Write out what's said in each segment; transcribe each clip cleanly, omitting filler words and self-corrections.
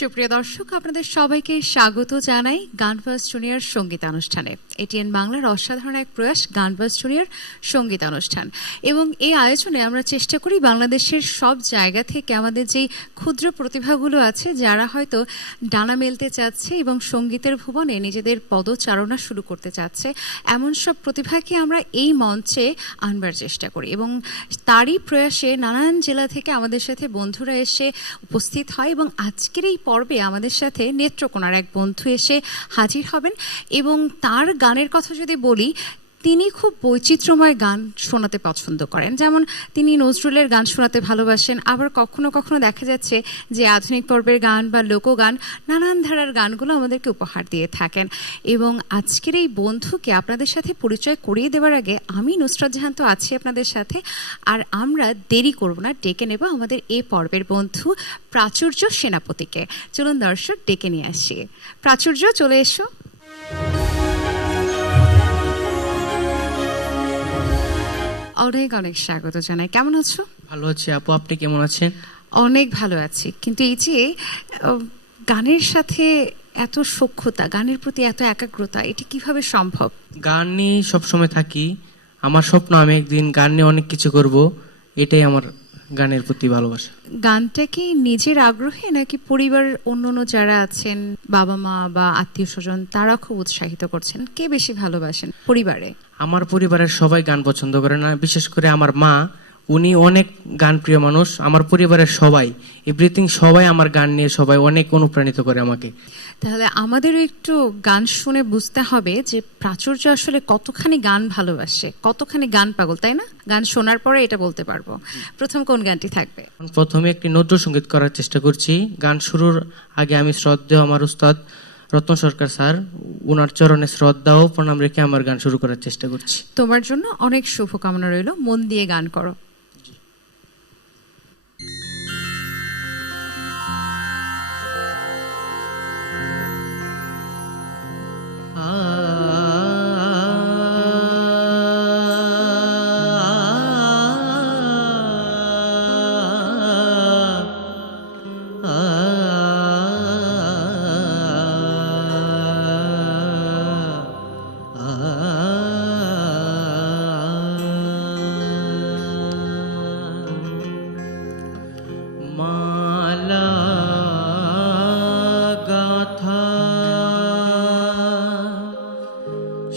সুপ্রিয় দর্শক, আপনাদের সবাইকে স্বাগত জানাই গানবাজ জুনিয়র সঙ্গীতানুষ্ঠানে। এটিএন বাংলার অসাধারণ এক প্রয়াস গানবাজ জুনিয়র সঙ্গীতানুষ্ঠান, এবং এই আয়োজনে আমরা চেষ্টা করি বাংলাদেশের সব জায়গা থেকে আমাদের যেই ক্ষুদ্র প্রতিভাগুলো আছে, যারা হয়তো ডানা মেলতে চাচ্ছে এবং সঙ্গীতের ভুবনে নিজেদের পদচারণা শুরু করতে চাচ্ছে, এমন সব প্রতিভাকে আমরা এই মঞ্চে আনবার চেষ্টা করি। এবং তারই প্রয়াসে নানান জেলা থেকে আমাদের সাথে বন্ধুরা এসে উপস্থিত হয়, এবং আজকের এই পর্বে আমাদের সাথে নেত্রকোনার এক বন্ধু এসে হাজির হবেন। এবং তার গানের কথা যদি বলি, তিনি খুব বৈচিত্র্যময় গান শোনাতে পছন্দ করেন। যেমন তিনি নজরুলের গান শোনাতে ভালোবাসেন, আবার কখনো কখনো দেখা যাচ্ছে যে আধুনিক পর্বের গান বা লোকগান, নানান ধারার গানগুলো আমাদেরকে উপহার দিয়ে থাকেন। এবং আজকের এই বন্ধুকে আপনাদের সাথে পরিচয় করিয়ে দেওয়ার আগে আমি নুসরাত জাহান তো আছি আপনাদের সাথে, আর আমরা দেরি করব না, ডেকে নেব আমাদের এই পর্বের বন্ধু প্রাচুর্য সেনাপতিকে। চলুন দর্শক, ডেকে নিয়ে আসি। প্রাচুর্য, চলে এসো। অনেক অনেক স্বাগত জানাই। কেমন আছো? ভালো আছি আপু, আপনি কেমন আছেন? অনেক ভালো আছি, কিন্তু এই যে গানের সাথে এত সখ্যতা, গানের প্রতি এত একাগ্রতা, এটি কিভাবে সম্ভব? গান নিয়ে সবসময় থাকি। আমার স্বপ্ন আমি একদিন গান নিয়ে অনেক কিছু করব, এটাই আমার গানের প্রতি ভালোবাসা। গানটা কি নিজের আগ্রহে, নাকি পরিবার অন্য যারা আছেন, বাবা মা বা আত্মীয় স্বজন, তারা খুব উৎসাহিত করছেন? কে বেশি ভালোবাসেন পরিবারে? আমার পরিবারের সবাই গান পছন্দ করে না, বিশেষ করে আমার মা, উনি অনেক গান প্রিয় মানুষ। আমার পরিবারের সবাই, এভরিথিং সবাই আমার গান নিয়ে সবাই অনেক অনুপ্রাণিত করে আমাকে। তাহলে আমাদেরও একটু গান শুনে বুঝতে হবে যে প্রাচুর্য আসলে কতখানি গান ভালোবাসে, কতখানি গান পাগল, তাই না? গান শোনার পরে এটা বলতে পারবো। প্রথম কোন গানটি থাকবে? প্রথমে একটি নজরুল সঙ্গীত করার চেষ্টা করছি। গান শুরুর আগে আমি শ্রদ্ধেয় আমার উস্তাদ রতন সরকার স্যার, ওনার চরণে শ্রদ্ধা ও প্রণাম রেখে আমার গান শুরু করার চেষ্টা করছি। তোমার জন্য অনেক শুভকামনা রইল, মন দিয়ে গান করো।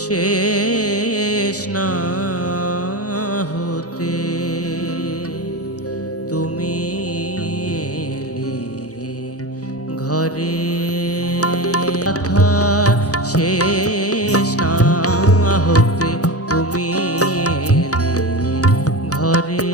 শেষ না হতে তুমি ঘরে, কথা শেষ না হতে তুমি ঘরে।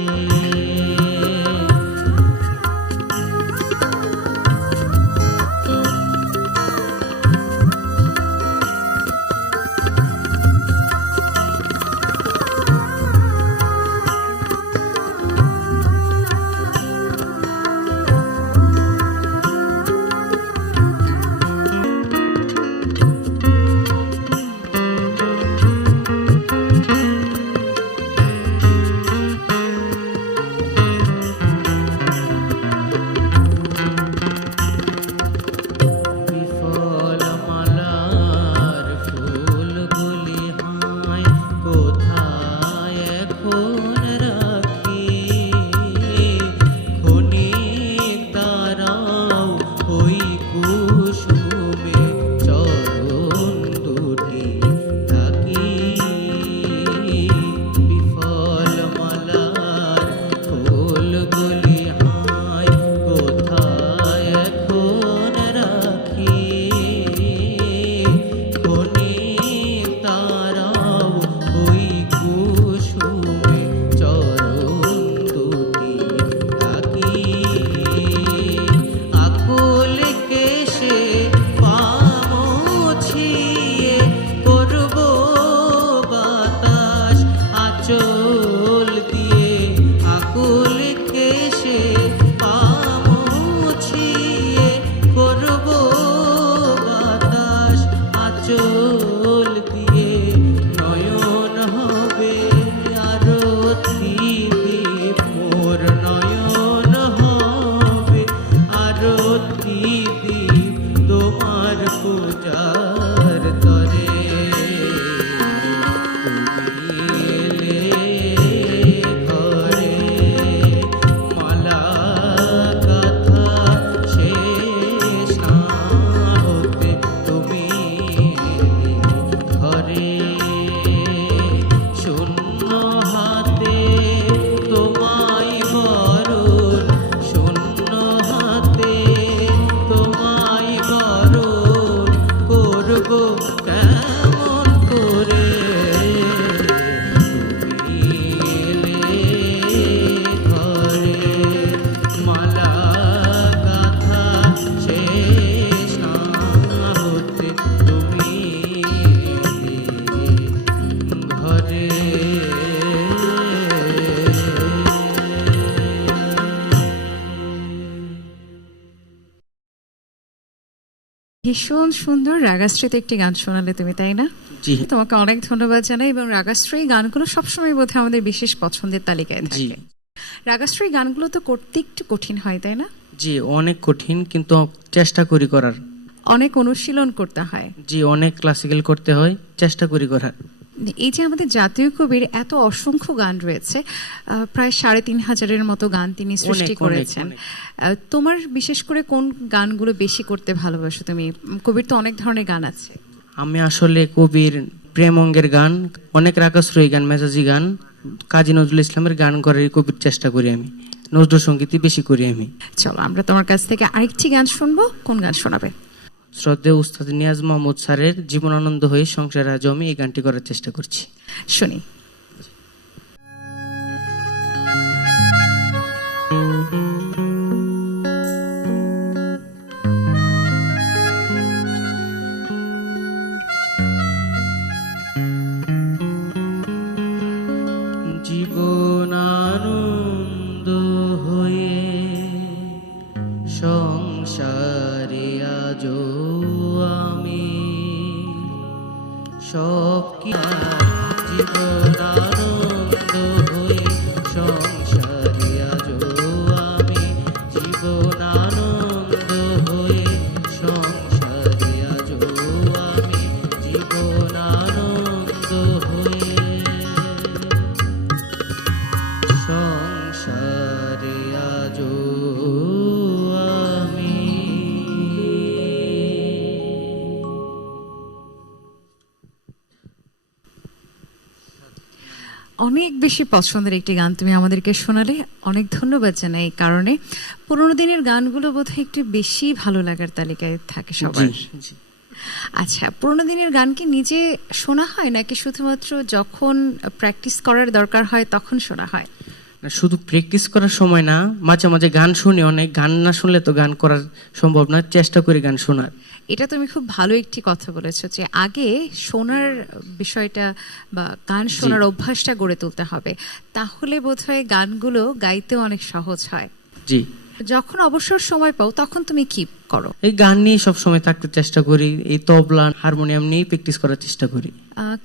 হাতে তোমায় বরণ, শূন্য হাতে তোমায় বরণ করব কেমন করে। তুমি এলে ঘরে মালা গাথা শেষ না হতে, তুমি ঘরে। ভীষণ সুন্দর রাগাশ্রীতে একটি গান শোনালে তুমি, তাই না? জি তোমাকে অনেক ধন্যবাদ জানাই। এবং রাগাশ্রী গানগুলো সবসময় বোধহয় আমাদের বিশেষ পছন্দের তালিকায় জি থাকে। রাগাশ্রী গানগুলো তো করতে একটু কঠিন হয়, তাই না? জি অনেক কঠিন, কিন্তু চেষ্টা করি করার। অনেক অনুশীলন করতে হয়। জি অনেক ক্লাসিক্যাল করতে হয়, চেষ্টা করি করার। এই যে আমাদের জাতীয় কবির এত অসংখ্য গান রয়েছে, প্রায় 3,500-এর মতো গান তিনি সৃষ্টি অনেক, করেছেন। অনেক। তোমার বিশেষ করে কোন গানগুলো বেশি করতে ভালোবাসো তুমি? কবির তো অনেক ধরনের গান আছে। আমি আসলে কবির প্রেম অঙ্গের গান, অনেক রাগাশ্রয়ী গান, মেজাজি গান, কাজী নজরুল ইসলামের গান করার কবির চেষ্টা করি আমি। নজরুল সঙ্গীতই বেশি করি আমি। চলো আমরা তোমার কাছ থেকে আরেকটি গান শুনবো। কোন গান শোনাবে? শ্রদ্ধেয় উস্তাদ নিয়াজ মাহমুদ স্যারের জীবনানন্দ হয়ে সংসার আজ আমি, এই গানটি করার চেষ্টা করছি। শুনি। জীবনানন্দ হয়ে সংসারে আজ আমি, সব কি জীবনানন্দ হয়ে সংসারে আজ আমি, জীবনানন্দ হয়ে সংসারে আজ আমি, জীবনানন্দ হয়ে সংসারে আজ আমি। অনেক বেশি পছন্দের একটি গান তুমি আমাদেরকে শোনালে, অনেক ধন্যবাদ জানাই। এই কারণে পুরোনো দিনের গানগুলো বোধহয় একটু বেশি ভালো লাগার তালিকায় থাকে সবার। জি। আচ্ছা, পুরোনো দিনের গান কি নিজে শোনা হয় নাকি শুধুমাত্র যখন প্র্যাকটিস করার দরকার হয় তখন শোনা হয়? না, শুধু প্র্যাকটিস করার সময় না, মাঝে মাঝে গান শুনি। অনেক গান না শুনলে তো গান করা সম্ভব না, চেষ্টা করি গান শোনার। এটা তুমি খুব ভালো একটি কথা বলেছো যে আগে শোনার বিষয়টা বা গান শোনার অভ্যাসটা গড়ে তুলতে হবে, তাহলে বোধহয় গানগুলো গাইতেও অনেক সহজ হয়। জি। যখন অবসর সময় পাও তখন তুমি কি করো? এই গান নিয়ে সবসময় থাকতে চেষ্টা করি, এই তবলা হারমোনিয়াম নিয়ে প্র্যাকটিস করার চেষ্টা করি।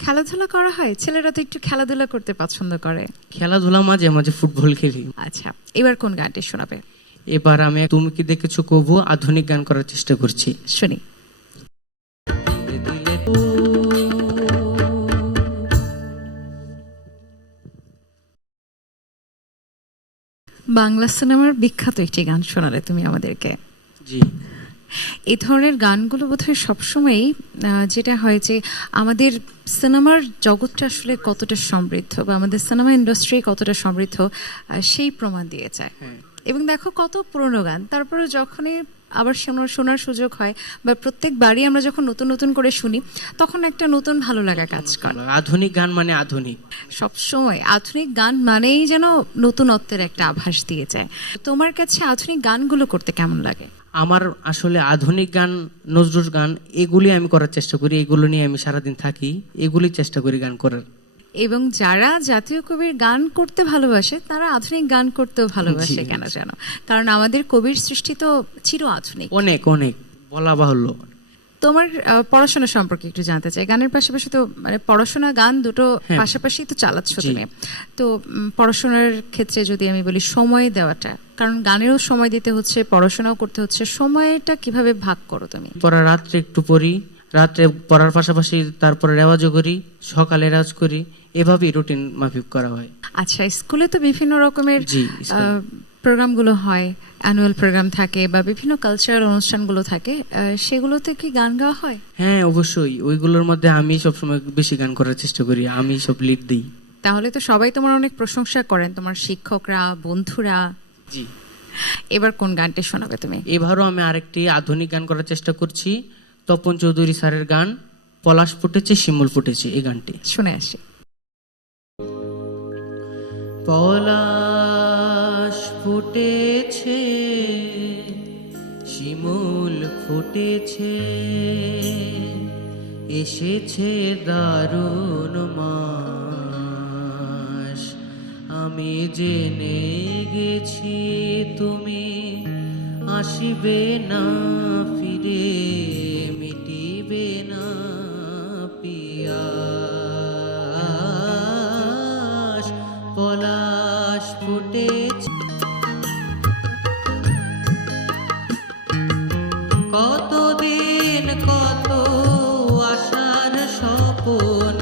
খেলাধুলা করা হয়? ছেলেরা তো একটু খেলাধুলা করতে পছন্দ করে। খেলাধুলা মাঝে মাঝে ফুটবল খেলি। আচ্ছা, এবার কোন গানটি শোনাবে? এবার আমি তুমি কি দেখেছো কবু আধুনিক গান করার চেষ্টা করছি। শুনি। বাংলা সিনেমার বিখ্যাত একটি গান শোনালে তুমি আমাদেরকে। জি। এই ধরনের গানগুলো বোধহয় সবসময়ই যেটা হয় যে আমাদের সিনেমার জগৎটা আসলে কতটা সমৃদ্ধ বা আমাদের সিনেমা ইন্ডাস্ট্রি কতটা সমৃদ্ধ সেই প্রমাণ দিয়ে যায়। এবং দেখো কত পুরনো গান, তারপরে যখনই আবার শোনার সুযোগ হয় বা প্রত্যেকবারই আমরা যখন নতুন নতুন করে শুনি তখন একটা নতুন ভালো লাগা কাজ করে। আধুনিক গান মানে আধুনিক, সবসময় আধুনিক গান মানেই যেন নতুনত্বের একটা আভাস দিয়ে যায়। তোমার কাছে আধুনিক গানগুলো করতে কেমন লাগে? আমার আসলে আধুনিক গান, নজরুল গান, এগুলি আমি করার চেষ্টা করি। এগুলো নিয়ে আমি সারাদিন থাকি, এগুলি চেষ্টা করি গান করার। এবং যারা জাতীয় কবির গান করতে ভালোবাসে তারা আধুনিক গান করতেও ভালোবাসে কেন জানো? কারণ আমাদের কবির সৃষ্টি তো চির আধুনিক। অনেক অনেক বলা বাহুল্য। তোমার পড়াশোনা সম্পর্কে একটু জানতে চাই। গানের পাশাপাশি তো মানে পড়াশোনা গান দুটো পাশাপাশি তো চালাচ্ছ তুমি, তো পড়াশোনার ক্ষেত্রে যদি আমি বলি সময় দেওয়াটা, কারণ গানেরও সময় দিতে হচ্ছে, পড়াশোনাও করতে হচ্ছে, সময়টা কিভাবে ভাগ করো তুমি? পড়া রাত্রে একটু পড়ি, রাত্রে পড়ার পাশাপাশি তারপরে রেওয়াজও করি, সকালে রেওয়াজ করি, এভাবেই রুটিন মাফিক করা হয়। আচ্ছা, স্কুলে তো বিভিন্ন রকমের প্রোগ্রামগুলো হয়, অ্যানুয়াল প্রোগ্রাম থাকে বা বিভিন্ন কালচারাল অনুষ্ঠানগুলো থাকে, সেগুলোতে কি গান গাওয়া হয়? হ্যাঁ অবশ্যই, ওইগুলোর মধ্যে আমি সবসময় বেশি গান করার চেষ্টা করি, আমি সব লিড দিই। তাহলে তো সবাই তোমার অনেক প্রশংসা করেন, তোমার শিক্ষকরা, বন্ধুরা। জি। এবার কোন গানটি শোনাবে তুমি? এবারও আমি আরেকটি আধুনিক গান করার চেষ্টা করছি, তপন চৌধুরী স্যারের গান, পলাশ ফুটেছে শিমুল ফুটেছে, এই গানটি শুনে আসি। পলাশ ফুটেছে শিমুল ফুটেছে, এসেছে দারুণ মাস, আমি জেনে গেছি তুমি আসিবে না ফিরে, মিটিবে না পিয়াস, পলাশ ফুটেছে। কতদিন কত আশার স্বপন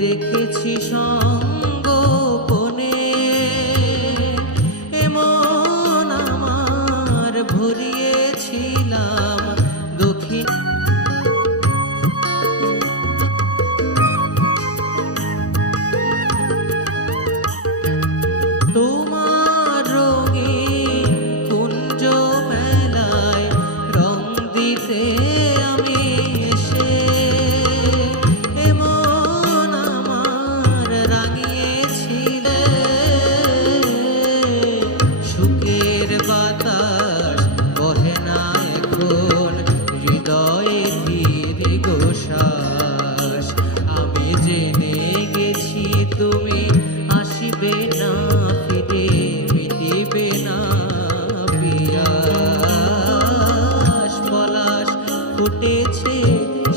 দেখেছি সঙ্গোপনে, এমন আমার ভরিয়েছিলাম দক্ষিণ। তোমার রঙিন কুঞ্জ মেলায় রং দিতে আমি এসে, এমন আমার রাঙিয়েছিলে, সুখের বাতাস বহে না এখন হৃদয়ে ধীরে গোশ্বাস, আমি জেনে গেছি তুমি আসিবে না ফিরে, মিটিবে না পিয়াস, পলাশ ফুটেছে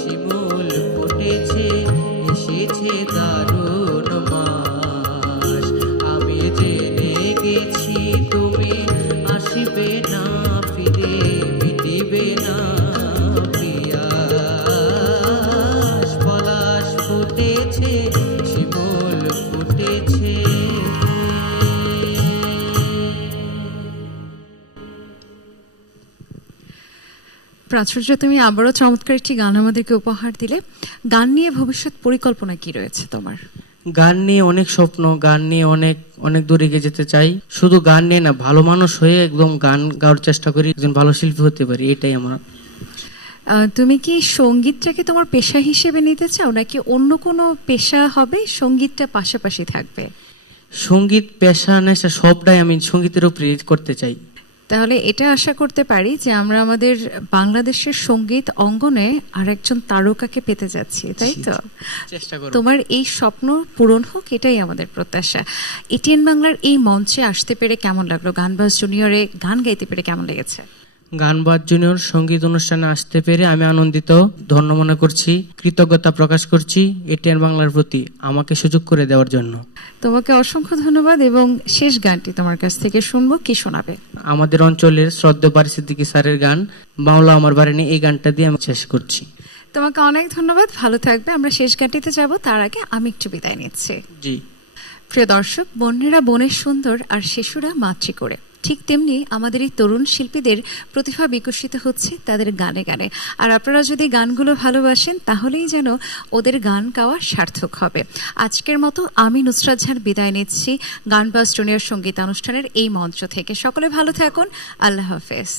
শিমুল ফুটেছে, এসেছে দারুণ মাস, আমি জেনে গেছি তুমি আসিবে না ফিরে, মিটিবে না পিয়াস, পলাশ ফুটেছে শিমুল ফুটেছে। প্রাচুর্য, তুমি আবারও চমৎকার একটি গান আমাদেরকে উপহার দিলে। গান নিয়ে ভবিষ্যৎ পরিকল্পনা কি রয়েছে তোমার? গান নিয়ে অনেক স্বপ্ন, গান নিয়ে অনেক অনেক দূরে এগিয়ে যেতে চাই। শুধু গান নিয়ে না, ভালো মানুষ হয়ে একদম গান গাওয়ার চেষ্টা করি, একজন ভালো শিল্পী হতে পারি, এটাই আমার। তুমি কি সঙ্গীতটাকে তোমার পেশা হিসেবে নিতে চাও, নাকি অন্য কোনো পেশা হবে, সঙ্গীতটা পাশাপাশি থাকবে? সঙ্গীত পেশা নেশা সবটাই আমি সঙ্গীতের উপরে করতে চাই। তাহলে এটা আশা করতে পারি যে আমরা আমাদের বাংলাদেশের সঙ্গীত অঙ্গনে আরেকজন তারকাকে পেতে যাচ্ছি, তাই তো? চেষ্টা করব। তোমার এই স্বপ্ন পূরণ হোক, এটাই আমাদের প্রত্যাশা। এটিএন বাংলার এই মঞ্চে আসতে পেরে কেমন লাগলো? গানবাজ জুনিয়রে গান গাইতে পেরে কেমন লেগেছে? গানবাজ জুনিয়র সঙ্গীত অনুষ্ঠানে আসতে পেরে আমি আনন্দিত, ধন্য মনে করছি, কৃতজ্ঞতা প্রকাশ করছি এটিএন বাংলার প্রতি আমাকে সুযোগ করে দেওয়ার জন্য। তোমাকে অসংখ্য ধন্যবাদ। এবং শেষ গানটি তোমার কাছ থেকে শুনবো, কি শোনাবে? আমাদের অঞ্চলের শ্রদ্ধেয় বারী সিদ্দিকী স্যারের গান, মাওলা আমার বাড়ি, এই গানটা দিয়ে আমি শেষ করছি। তোমাকে অনেক ধন্যবাদ, ভালো থাকবে। আমরা শেষ গানটিতে যাব, তার আগে আমি একটু বিদায় নিচ্ছি। জি। প্রিয় দর্শক, বন্যেরা বনের সুন্দর আর শিশুরা মাতৃ করে, ঠিক তেমনি আমাদের এই তরুণ শিল্পীদের প্রতিভা বিকশিত হচ্ছে তাদের গানে গানে। আর আপনারা যদি গানগুলো ভালোবাসেন তাহলেই যেন ওদের গান গাওয়া সার্থক হবে। আজকের মতো আমি নুসরাত জাহান বিদায় নিচ্ছি গানবাজ জুনিয়র সঙ্গীতানুষ্ঠানের এই মঞ্চ থেকে। সকলে ভালো থাকুন, আল্লাহ হাফেজ।